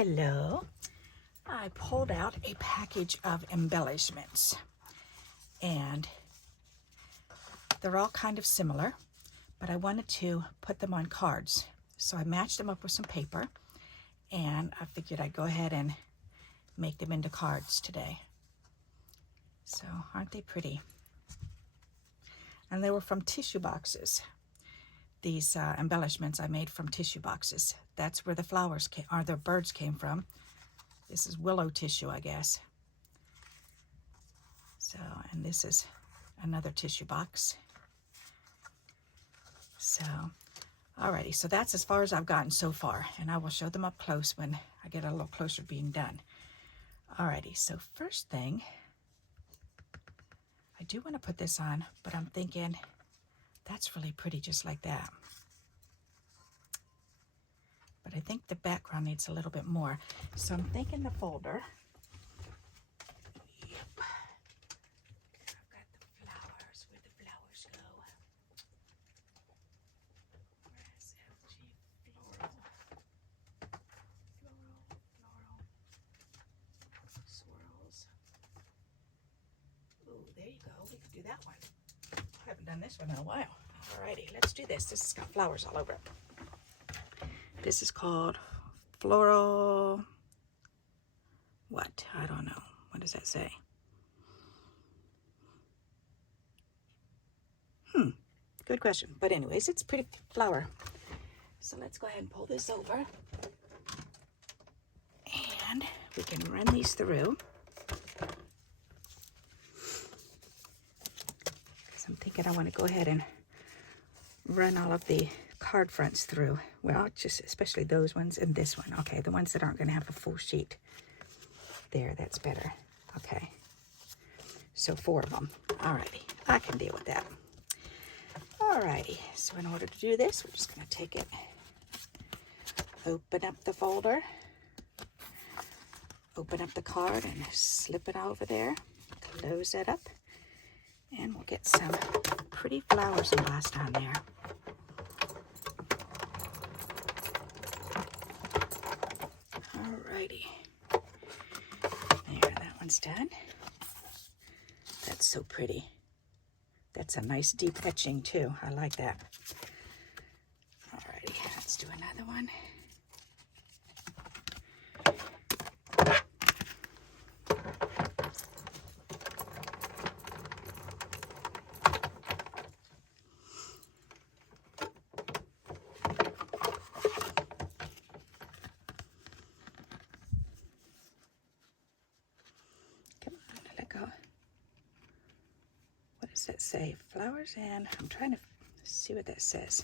Hello. I pulled out a package of embellishments and they're all kind of similar, but I wanted to put them on cards. So I matched them up with some paper and I figured I'd go ahead and make them into cards today. So aren't they pretty? And they were from tissue boxes. These embellishments I made from tissue boxes. That's where the flowers came, or the birds came from. This is willow tissue, I guess. So, and this is another tissue box. So, alrighty, so that's as far as I've gotten so far, and I will show them up close when I get a little closer to being done. Alrighty, so first thing, I do want to put this on, but I'm thinking that's really pretty just like that. But I think the background needs a little bit more. So I'm thinking the folder. Yep. I've got the flowers. Where'd the flowers go? Where's FG Floral? Floral. Swirls. Ooh, there you go. We could do that one. I haven't done this one in a while. Alrighty, let's do this. This has got flowers all over it. This is called Floral, what? I don't know. What does that say? Good question. But anyways, it's a pretty flower. So let's go ahead and pull this over. And we can run these through. Because I'm thinking I want to go ahead and run all of the card fronts through. Well, just especially those ones and this one. Okay, the ones that aren't going to have a full sheet. There, that's better. Okay. So 4 of them. Alrighty, I can deal with that. Alrighty, so in order to do this, we're just going to take it, open up the folder, open up the card and slip it over there, close that up, and we'll get some pretty flowers embossed on there. Alrighty, there, that one's done. That's so pretty. That's a nice deep etching too. I like that. Alrighty, let's do another one. What does that say? Flowers, and I'm trying to see what that says.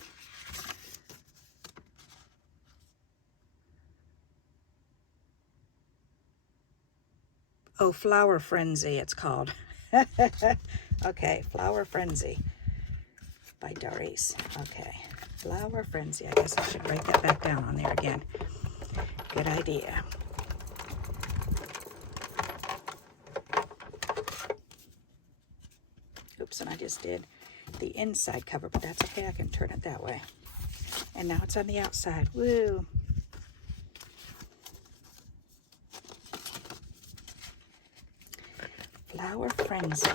Oh, Flower Frenzy it's called. Okay, Flower Frenzy by Doris. Okay, Flower Frenzy. I guess I should write that back down on there again. Good idea. Oops, and I just did the inside cover, but that's okay. I can turn it that way. And now it's on the outside. Woo! Flower Frenzy.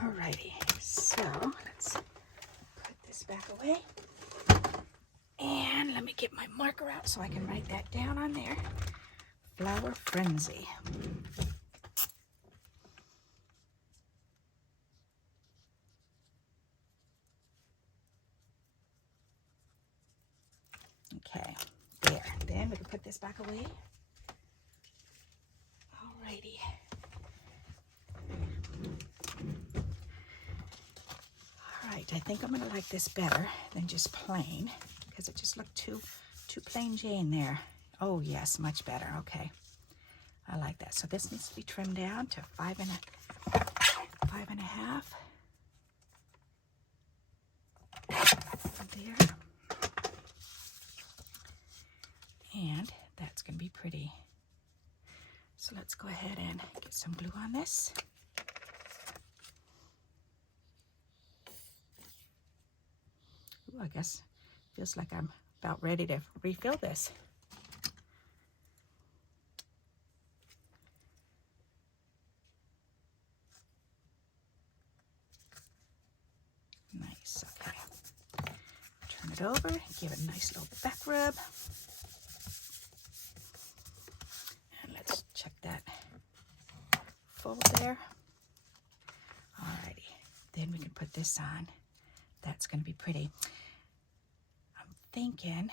Alrighty, so let's put this back away. And let me get my marker out so I can write that down on there. Flower Frenzy. Okay, there. Then we can put this back away. Alrighty. Alright, I think I'm going to like this better than just plain, because it just looked too plain Jane there. Oh yes, much better. Okay, I like that. So this needs to be trimmed down to 5.5. There. And to be pretty. So let's go ahead and get some glue on this. Ooh, I guess feels like I'm about ready to refill this. Nice, okay. Turn it over, give it a nice little back rub. And let's check that fold there. Alrighty, then we can put this on. That's going to be pretty. I'm thinking,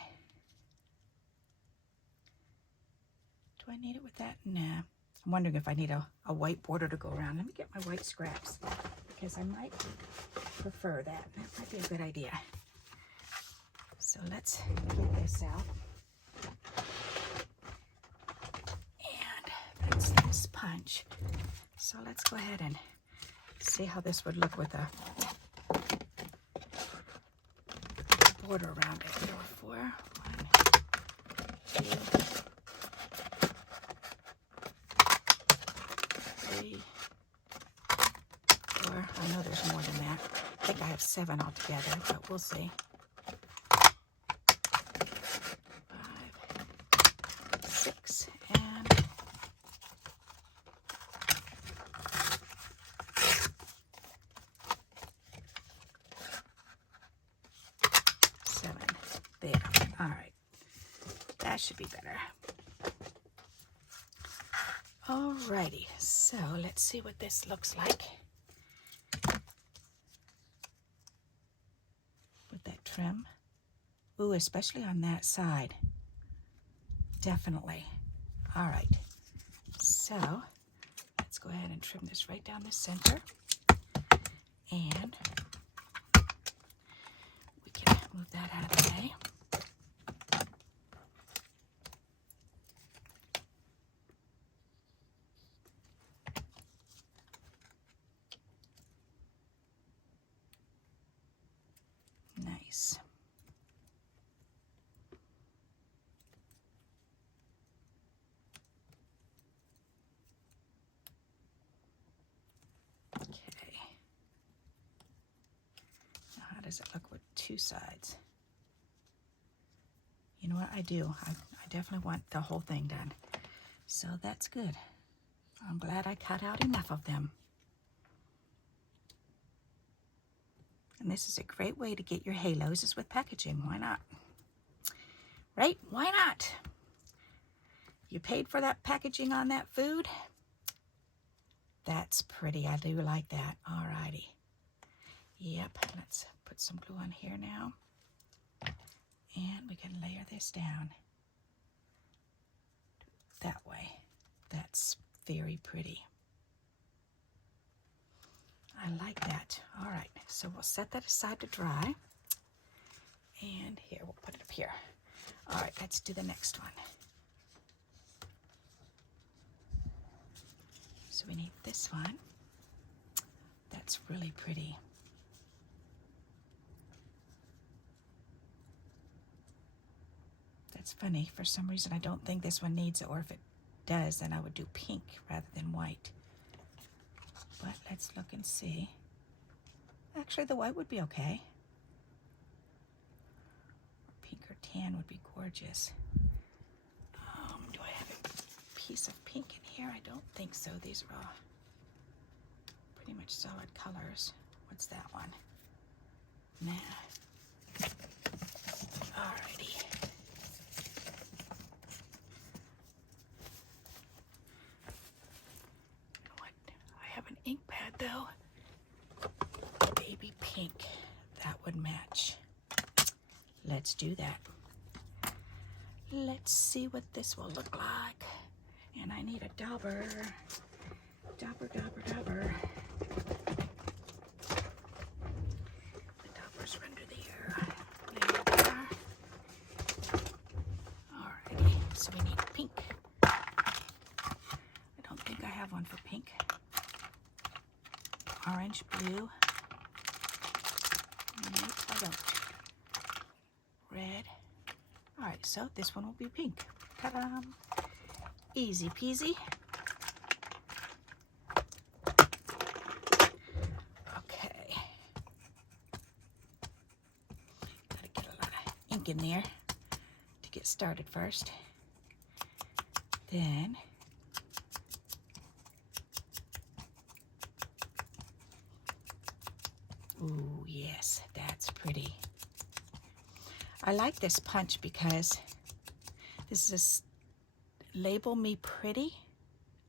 do I need it with that? Nah. I'm wondering if I need a white border to go around. Let me get my white scraps, because I might prefer that. That might be a good idea. So let's get this out. And that's this punch. So let's go ahead and see how this would look with a border around it. 4, 1, 2, 3, 4. I know there's more than that. I think I have 7 altogether, but we'll see. 5, 6, and 7. There. All right. That should be better. Alrighty. So let's see what this looks like with that trim. Ooh, especially on that side. Definitely. All right. So let's go ahead and trim this right down the center. And we can move that out of the way. Nice. Okay. Now how does it look with 2 sides? You know what I do? I definitely want the whole thing done. So that's good. I'm glad I cut out enough of them. And this is a great way to get your halos is with packaging. Why not? Right? Why not? You paid for that packaging on that food. That's pretty. I do like that. Alrighty. Yep. Let's put some glue on here now. And we can layer this down that way. That's very pretty. I like that. All right, so we'll set that aside to dry. And here, we'll put it up here. All right, let's do the next one. So we need this one. That's really pretty. That's funny. For some reason, I don't think this one needs it, or if it does, then I would do pink rather than white. But let's look and see. Actually, the white would be okay. Pink or tan would be gorgeous. Do I have a piece of pink in here? I don't think so. These are all pretty much solid colors. What's that one? Nah. Alrighty. An ink pad though. Baby pink. That would match. Let's do that. Let's see what this will look like. And I need a dauber. Dauber, dauber, dauber. The daubers are under there. There. Alrighty. So we need pink. I don't think I have one for pink. Orange, blue. Nope, I don't. Red. All right, so this one will be pink. Ta-da! Easy peasy. Okay. Gotta get a lot of ink in there to get started first. Then ooh, yes, that's pretty. I like this punch because this is a Label Me Pretty,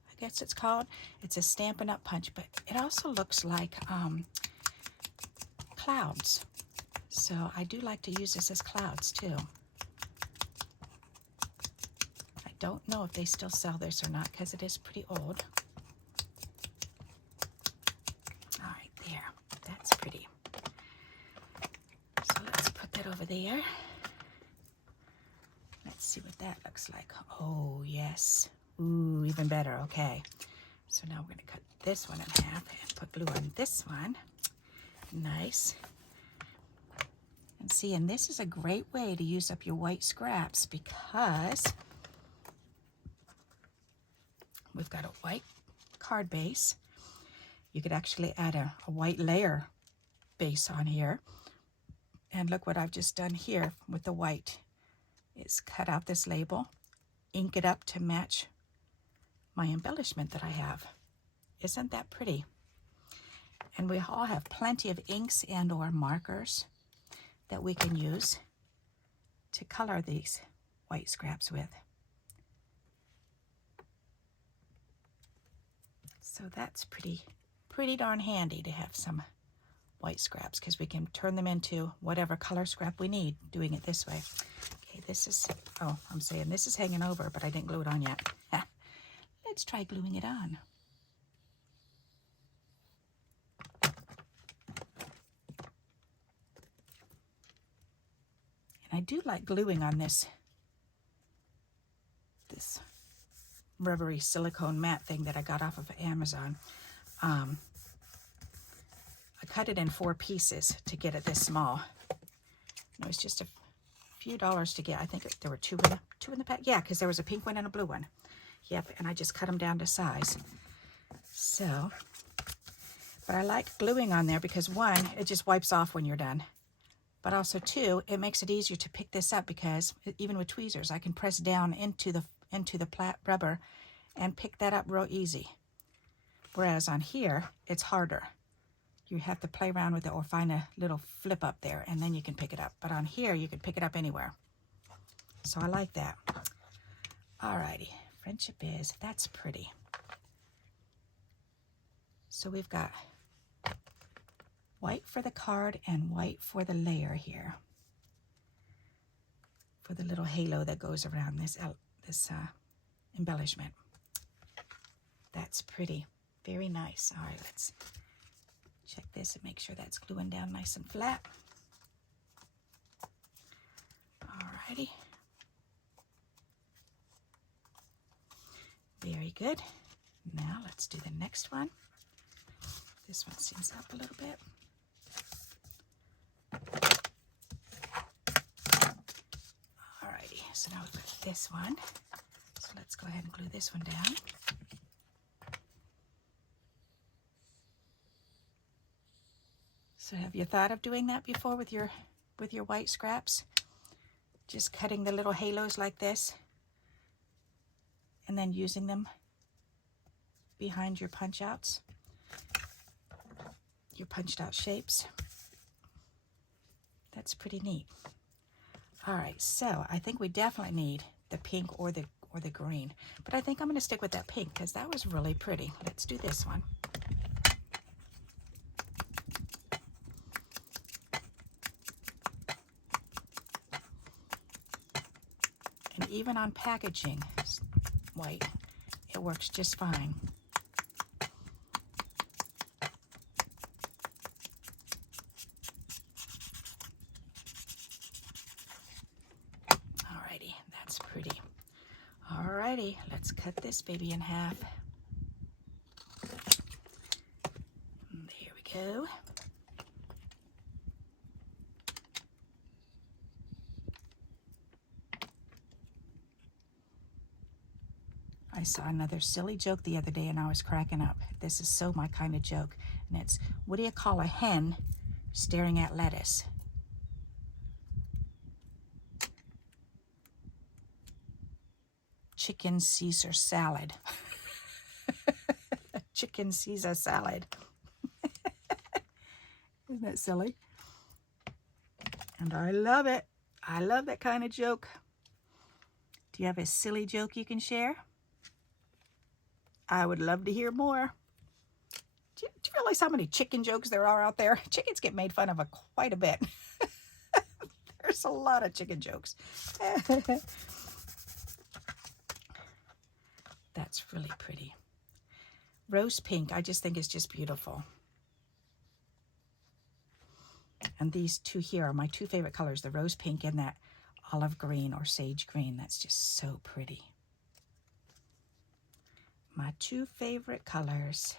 I guess it's called. It's a Stampin' Up punch, but it also looks like clouds. So I do like to use this as clouds too. I don't know if they still sell this or not because it is pretty old. All right, there, that's pretty. So let's put that over there. Let's see what that looks like. Oh, yes. Ooh, even better. Okay. So now we're going to cut this one in half and put glue on this one. Nice. And see, and this is a great way to use up your white scraps because we've got a white card base. You could actually add a white layer base on here. And look what I've just done here with the white. Is cut out this label, ink it up to match my embellishment that I have. Isn't that pretty? And we all have plenty of inks and or markers that we can use to color these white scraps with. So that's pretty darn handy to have some white scraps because we can turn them into whatever color scrap we need doing it this way. Okay, this is, oh, I'm saying this is hanging over, but I didn't glue it on yet. Let's try gluing it on. And I do like gluing on this rubbery silicone mat thing that I got off of Amazon. I cut it in 4 pieces to get it this small. It was just a few dollars to get. I think there were two in the pack. Yeah, because there was a pink one and a blue one. Yep, and I just cut them down to size. So, but I like gluing on there because 1, it just wipes off when you're done. But also 2, it makes it easier to pick this up because even with tweezers, I can press down into the rubber and pick that up real easy. Whereas on here, it's harder. You have to play around with it or find a little flip up there and then you can pick it up. But on here, you can pick it up anywhere. So I like that. Alrighty, Friendship is, that's pretty. So we've got white for the card and white for the layer here. For the little halo that goes around this embellishment. That's pretty, very nice. All right, let's check this and make sure that's gluing down nice and flat. Alrighty. Very good. Now let's do the next one. This one seems up a little bit. Alrighty, so now we've got this one. So let's go ahead and glue this one down. So have you thought of doing that before with your white scraps? Just cutting the little halos like this and then using them behind your punch outs, your punched out shapes. That's pretty neat. All right, so I think we definitely need the pink or the green, but I think I'm going to stick with that pink because that was really pretty. Let's do this one. And even on packaging white, it works just fine. Alrighty, that's pretty. Alrighty, let's cut this baby in half. There we go. I saw another silly joke the other day and I was cracking up. This is so my kind of joke. And it's, what do you call a hen staring at lettuce? Chicken Caesar salad. Chicken Caesar salad. Isn't that silly? And I love it. I love that kind of joke. Do you have a silly joke you can share? I would love to hear more. Do you realize how many chicken jokes there are out there? Chickens get made fun of quite a bit. There's a lot of chicken jokes. That's really pretty. Rose pink, I just think is just beautiful. And these two here are my two favorite colors, the rose pink and that olive green or sage green. That's just so pretty. My two favorite colors.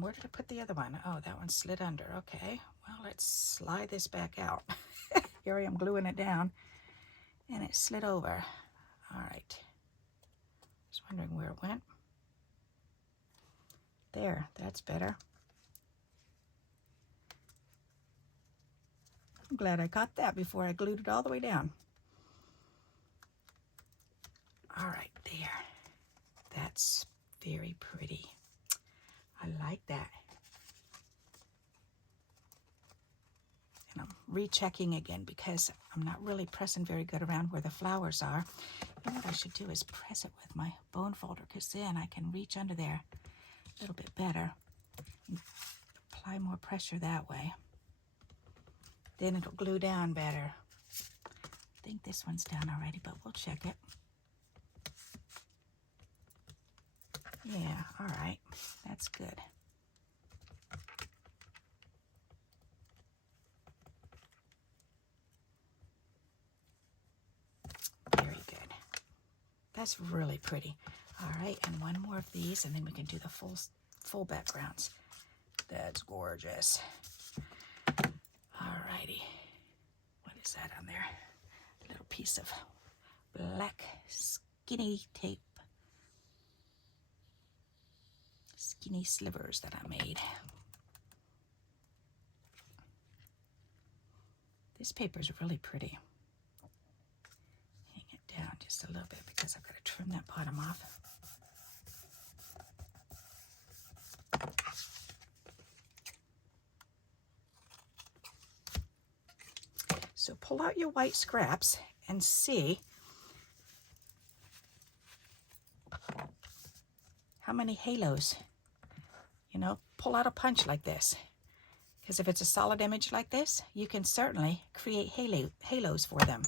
Where did I put the other one? Oh, that one slid under. Okay, well, let's slide this back out. Here I am gluing it down, and it slid over. All right. Just wondering where it went. There, that's better. I'm glad I got that before I glued it all the way down. All right, there. That's very pretty. I like that. And I'm rechecking again because I'm not really pressing very good around where the flowers are. You know what I should do is press it with my bone folder, because then I can reach under there a little bit better and apply more pressure that way. Then it'll glue down better. I think this one's down already, but we'll check it. Yeah, all right, that's good. Very good. That's really pretty. All right, and one more of these, and then we can do the full backgrounds. That's gorgeous. All righty. What is that on there? A little piece of black skinny tape. Skinny slivers that I made. This paper is really pretty. Hang it down just a little bit because I've got to trim that bottom off. So pull out your white scraps and see how many halos. You know, pull out a punch like this. Because if it's a solid image like this, you can certainly create halos for them.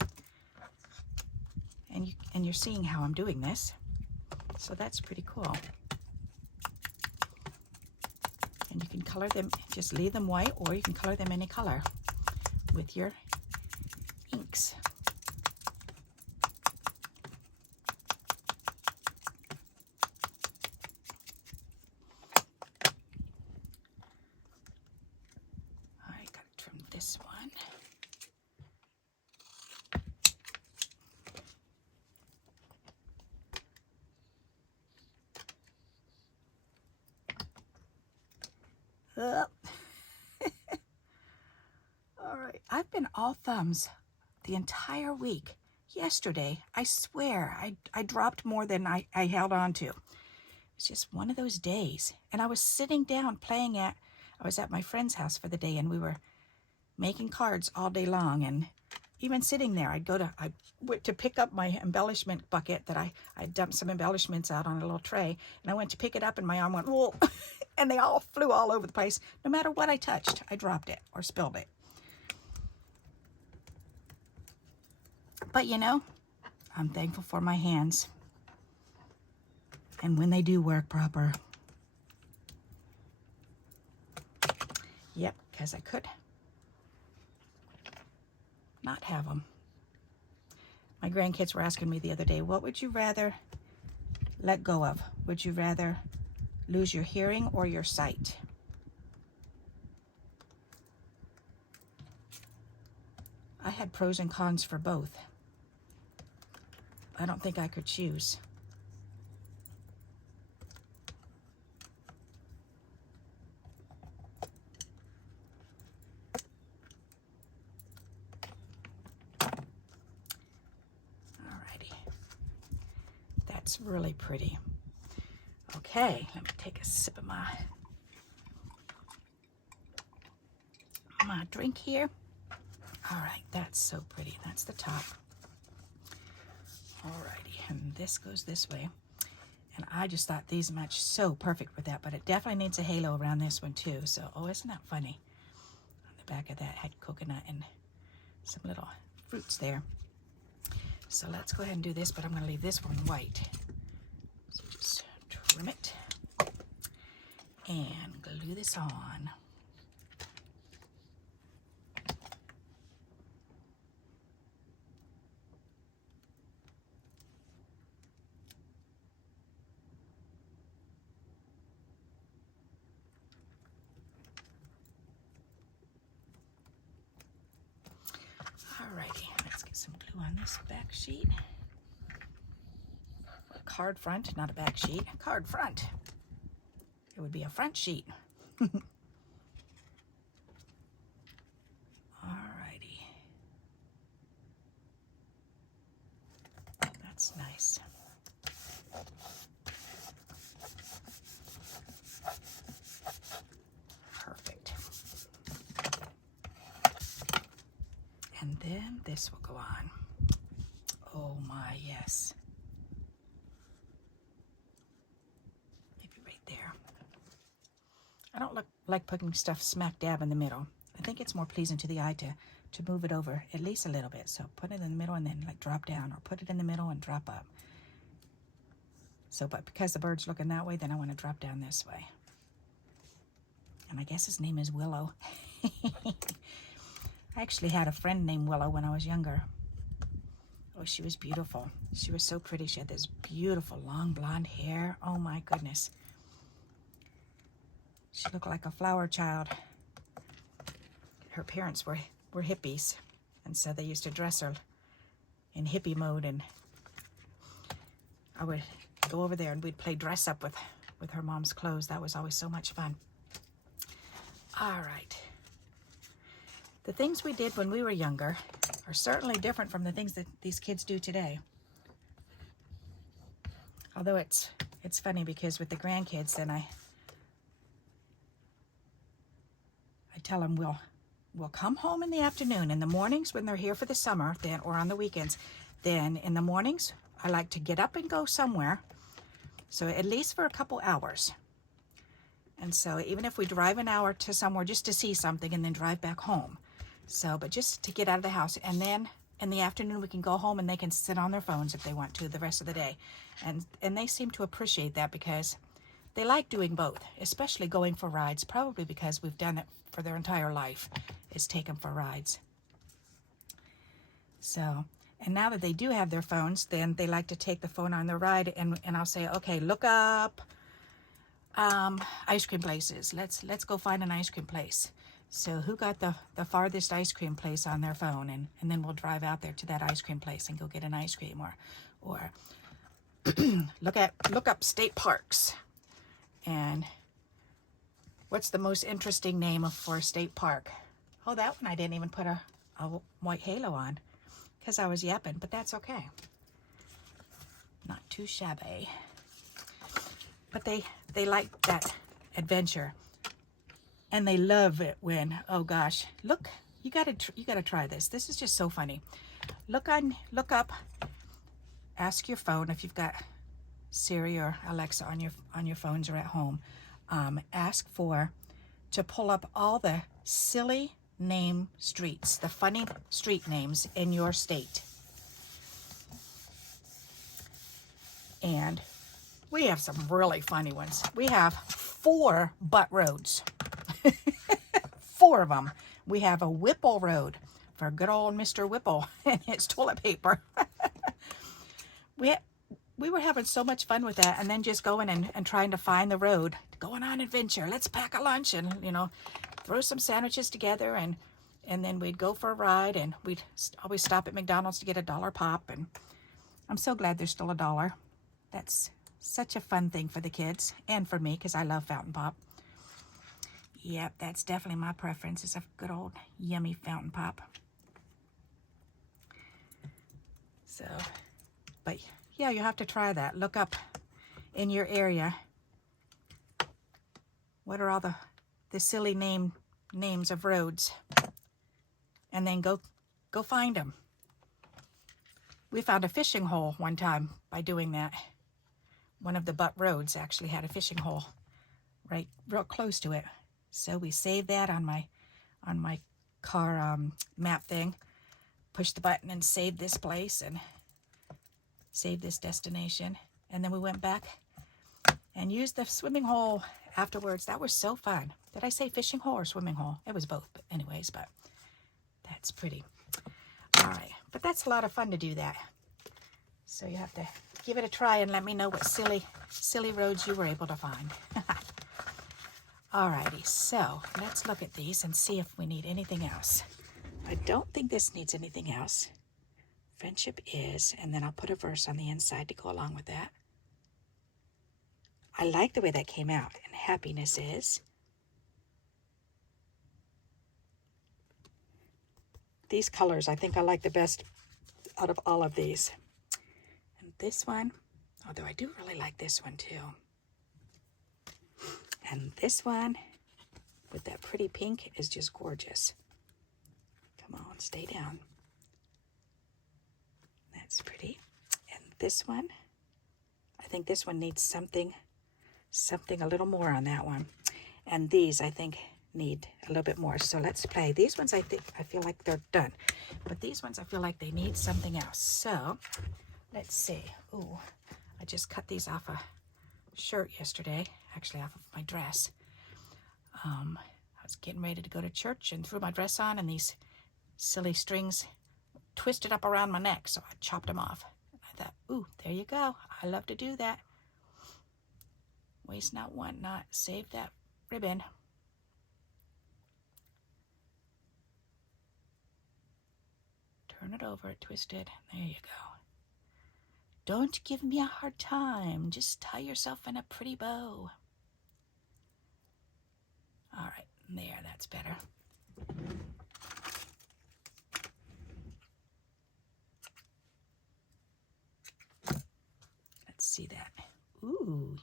And you're seeing how I'm doing this. So that's pretty cool. And you can color them, just leave them white, or you can color them any color with your inks. I gotta trim this one. All right, I've been all thumbs the entire week. Yesterday, I swear, I dropped more than I held on to. It's just one of those days. And I was sitting down I was at my friend's house for the day, and we were making cards all day long. And even sitting there, I went to pick up my embellishment bucket that I dumped some embellishments out on a little tray. And I went to pick it up, and my arm went, whoa, and they all flew all over the place. No matter what I touched, I dropped it or spilled it. But you know, I'm thankful for my hands. And when they do work proper. Yep, because I could not have them. My grandkids were asking me the other day, what would you rather let go of? Would you rather lose your hearing or your sight? I had pros and cons for both. I don't think I could choose. Alrighty. That's really pretty. Okay, let me take a sip of my drink here. All right, that's so pretty. That's the top. Alrighty, and this goes this way. And I just thought these match so perfect with that, but it definitely needs a halo around this one too. So, oh, isn't that funny? On the back of that had coconut and some little fruits there. So let's go ahead and do this, but I'm going to leave this one white. So just trim it and glue this on. Alrighty, let's get some glue on this back sheet. A card front, not a back sheet. Card front. It would be a front sheet. Alrighty. That's nice. Perfect. And then this will go on. Oh my, yes. Maybe right there. I don't like putting stuff smack dab in the middle. I think it's more pleasing to the eye to move it over at least a little bit. So put it in the middle and then like drop down, or put it in the middle and drop up. So, but because the bird's looking that way, then I want to drop down this way. And I guess his name is Willow. I actually had a friend named Willow when I was younger. Oh, she was beautiful. She was so pretty. She had this beautiful long blonde hair. Oh my goodness. She looked like a flower child. Her parents were hippies, and so they used to dress her in hippie mode, and I would go over there and we'd play dress up with her mom's clothes. That was always so much fun. All right. The things we did when we were younger are certainly different from the things that these kids do today. Although it's funny because with the grandkids, then I tell them we'll come home in the afternoon. In the mornings when they're here for the summer, then, or on the weekends, then in the mornings I like to get up and go somewhere. So at least for a couple hours. And so even if we drive an hour to somewhere just to see something and then drive back home. So, but just to get out of the house. And then in the afternoon we can go home and they can sit on their phones if they want to the rest of the day. And they seem to appreciate that because they like doing both, especially going for rides, probably because we've done it for their entire life, is take them for rides. So, and now that they do have their phones, then they like to take the phone on their ride, and I'll say, okay, look up ice cream places. Let's go find an ice cream place. So who got the farthest ice cream place on their phone, and then we'll drive out there to that ice cream place and go get an ice cream, or look up state parks. And what's the most interesting name for a state park? Oh, that one I didn't even put a white halo on because I was yapping, but that's okay. Not too shabby. But they like that adventure, and they love it when, oh gosh, look, you gotta try this. This is just so funny. Look up, ask your phone if you've got Siri or Alexa on your phones or at home. Ask to pull up all the silly name streets, the funny street names in your state. And we have some really funny ones. We have 4 butt roads. 4 of them. We have a Whipple Road for good old Mr. Whipple and his toilet paper. We were having so much fun with that, and then just going and trying to find the road, going on adventure. Let's pack a lunch and, throw some sandwiches together, and then we'd go for a ride, and we'd always stop at McDonald's to get a $1 pop, and I'm so glad they're still $1. That's such a fun thing for the kids and for me because I love fountain pop. Yep, that's definitely my preference, is a good old yummy fountain pop. So, but yeah, you have to try that. Look up in your area, what are all the silly names of roads, and then go find them. We found a fishing hole one time by doing that. One of the butt roads actually had a fishing hole right real close to it. So we saved that on my car map thing. Pushed the button and saved this place and saved this destination. And then we went back and used the swimming hole afterwards. That was so fun. Did I say fishing hole or swimming hole? It was both, but anyways, but that's pretty. All right, but that's a lot of fun to do that. So you have to give it a try and let me know what silly roads you were able to find. Alrighty, so let's look at these and see if we need anything else. I don't think this needs anything else. Friendship is, and then I'll put a verse on the inside to go along with that. I like the way that came out. And happiness is. These colors I think I like the best out of all of these. And this one, although I do really like this one too. And this one with that pretty pink is just gorgeous. Come on, stay down. That's pretty. And this one, I think this one needs something a little more on that one. And these I think need a little bit more. So let's play. These ones I feel like they're done. But these ones I feel like they need something else. So let's see. Ooh, I just cut these off a shirt yesterday, actually off of my dress. I was getting ready to go to church and threw my dress on, and these silly strings twisted up around my neck, so I chopped them off. I thought, ooh, there you go. I love to do that. Waste not, want not. Save that ribbon. Turn it over, twist it. There you go. Don't give me a hard time. Just tie yourself in a pretty bow. All right, there, that's better. Let's see that. Ooh,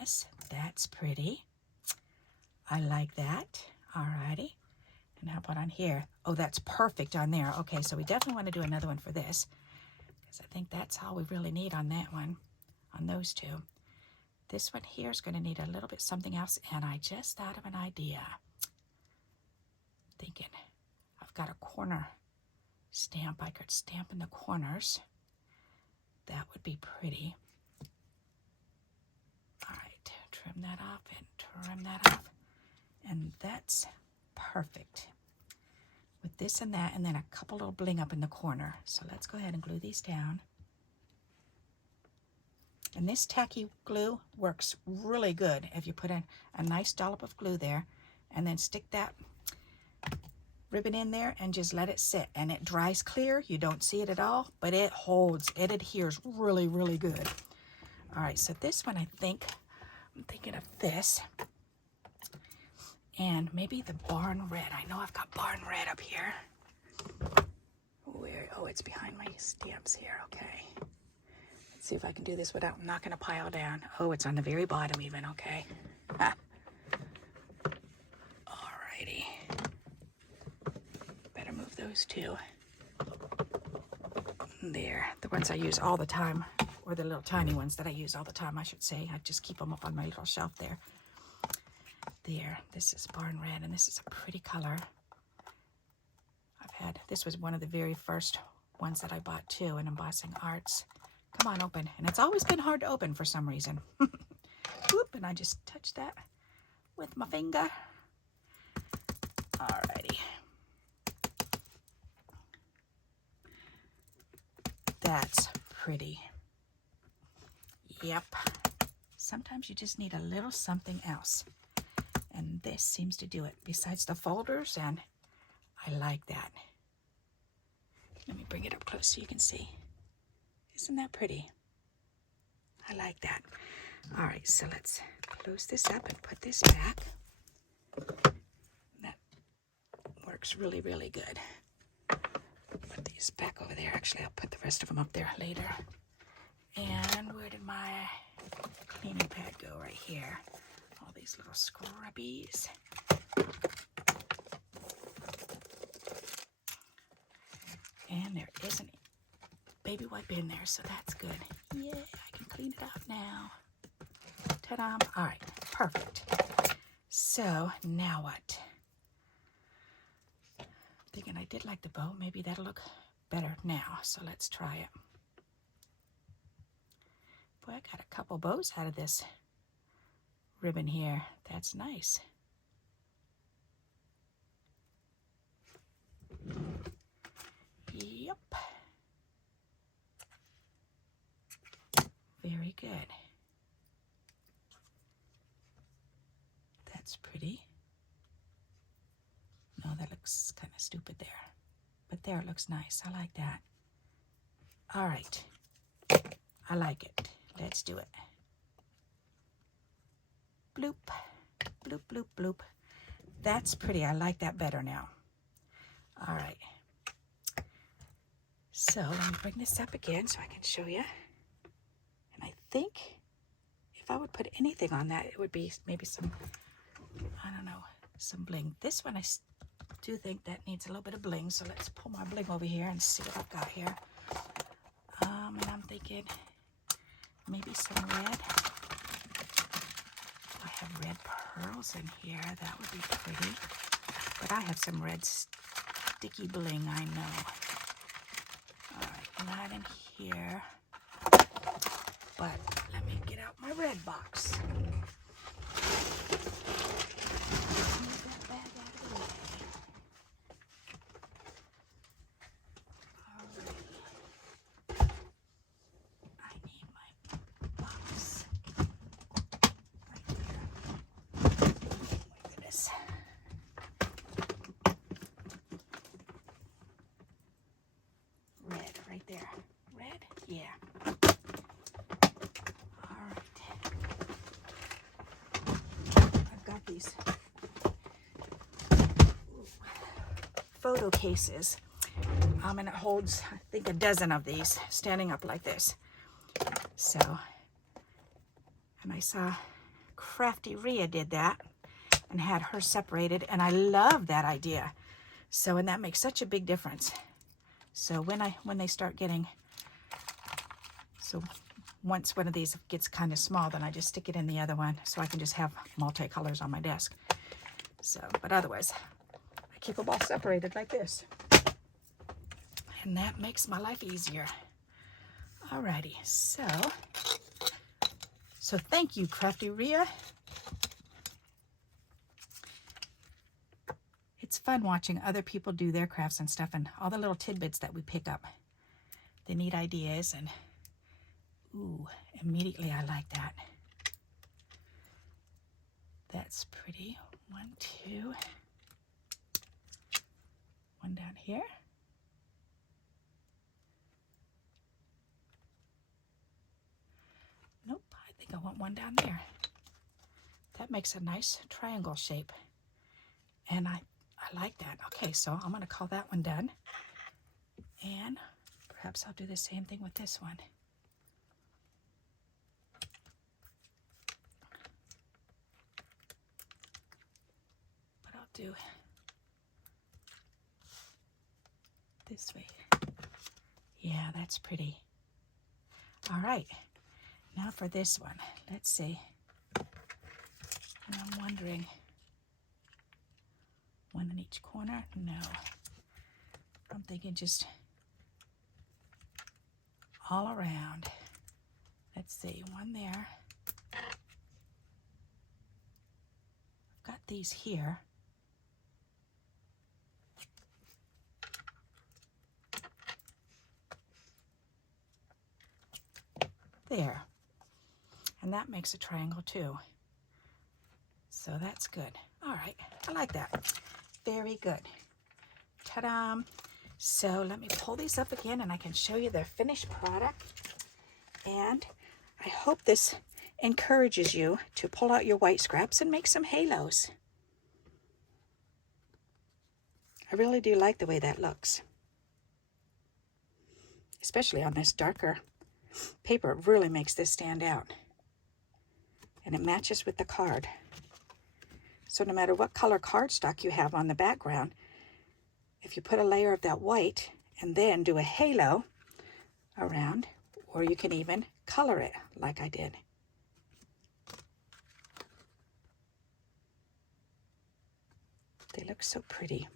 yes, that's pretty. I like that. All righty. And how about on here? Oh, that's perfect on there. Okay, so we definitely want to do another one for this, because I think that's all we really need on that one, on those two. This one here is going to need a little bit something else, and I just thought of an idea. Thinking I've got a corner stamp. I could stamp in the corners. That would be pretty. All right, trim that off and trim that off. And that's perfect. With this and that, and then a couple little bling up in the corner. So let's go ahead and glue these down. And this tacky glue works really good if you put in a nice dollop of glue there and then stick that ribbon in there and just let it sit. And it dries clear. You don't see it at all, but it holds. It adheres really, really good. All right, so this one, I'm thinking of this. And maybe the barn red. I know I've got barn red up here. Where? Oh, it's behind my stamps here. Okay. Let's see if I can do this without knocking a pile down. Oh, it's on the very bottom even. Okay. Ah. Alrighty. Better move those two. There. The ones I use all the time, or the little tiny ones that I use all the time, I should say. I just keep them up on my little shelf there. There, this is barn red, and this is a pretty color. This was one of the very first ones that I bought too in Embossing Arts. Come on, open. And it's always been hard to open for some reason. Whoop, and I just touched that with my finger. Alrighty. That's pretty. Yep. Sometimes you just need a little something else. And this seems to do it, besides the folders, and I like that. Let me bring it up close so you can see. Isn't that pretty? I like that. All right, so let's close this up and put this back. That works really, really good. Put these back over there. Actually, I'll put the rest of them up there later. And where did my cleaning pad go? Right here. All these little scrubbies. And there isn't baby wipe in there, so that's good. Yeah, I can clean it out now. Ta-da! All right, perfect. So now what? Thinking I did like the bow. Maybe that'll look better now. So let's try it. Boy, I got a couple bows out of this ribbon here. That's nice. Yep. Very good. That's pretty. No, that looks kind of stupid there. But there, it looks nice. I like that. All right. I like it. Let's do it. Bloop. Bloop, bloop, bloop. That's pretty. I like that better now. All right. So let me bring this up again so I can show you. And I think if I would put anything on that, it would be maybe some, I don't know, some bling. This one I do think that needs a little bit of bling. So let's pull my bling over here and see what I've got here. And I'm thinking maybe some red. I have red pearls in here. That would be pretty. But I have some red sticky bling, I know. All right, not in here. But let me get out my red box. Move that bag out of the way. All right. I need my box. Right there. Oh my goodness. Red right there. Red? Yeah. These photo cases, and it holds, I think, a dozen of these standing up like this. So, and I saw Crafty Rhea did that and had her separated, and I love that idea. So, and that makes such a big difference. So when they start getting, so once one of these gets kind of small, then I just stick it in the other one so I can just have multicolors on my desk. So, but otherwise, I keep them all separated like this. And that makes my life easier. Alrighty, so thank you, Crafty Rhea. It's fun watching other people do their crafts and stuff, and all the little tidbits that we pick up. The neat ideas, and ooh, immediately I like that. That's pretty. 1, 2. One down here. Nope, I think I want one down there. That makes a nice triangle shape. And I like that. Okay, so I'm going to call that one done. And perhaps I'll do the same thing with this one. Do this way. Yeah, that's pretty. All right, now for this one. Let's see. And I'm wondering, one in each corner? No. I'm thinking just all around. Let's see, one there. I've got these here. There. And that makes a triangle too. So that's good. All right, I like that. Very good. Ta-da! So let me pull these up again and I can show you the finished product. And I hope this encourages you to pull out your white scraps and make some halos. I really do like the way that looks. Especially on this darker paper, it really makes this stand out. And it matches with the card. So no matter what color cardstock you have on the background, if you put a layer of that white and then do a halo around, or you can even color it like I did. They look so pretty.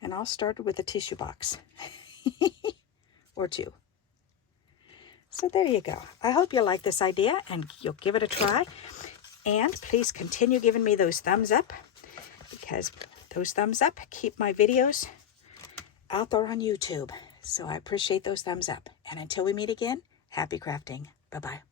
And I'll start with a tissue box or two. So there you go. I hope you like this idea and you'll give it a try. And please continue giving me those thumbs up, because those thumbs up keep my videos out there on YouTube. So I appreciate those thumbs up. And until we meet again, happy crafting. Bye-bye.